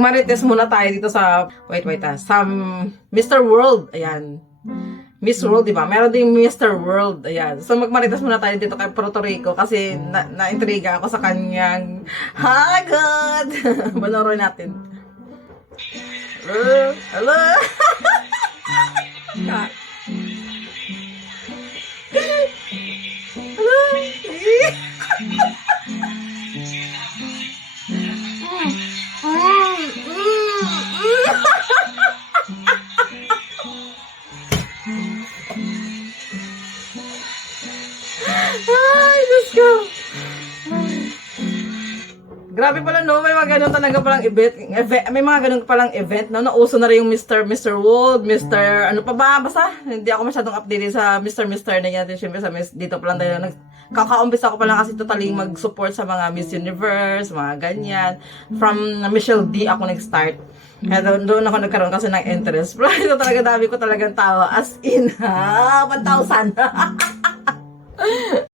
Marites muna tayo dito sa, sa Mr. World. Ayan. Miss World, di ba? Meron ding Mr. World. Ayan. So, magmarites muna tayo dito kay Puerto Rico kasi na-intriga ako sa kanyang hagod. Banorin natin. Hello? Ay, Diyos ko. Grabe pala, no? May mga ganun talaga palang event. May mga ganun palang event, no? Nauso na rin yung Mr. World, Mr. Ano pa ba? Basta, hindi ako masyadong updated sa Mr. na yan. Siyempre, dito pa lang tayo. Kakaumpisa ko pa lang kasi totally mag-support sa mga Miss Universe, mga ganyan. From Michelle D ako nag-start. Kaya doon ako nagkaroon kasi ng interest. Pero ito talaga, dami ko talagang tao. As in, 1,000.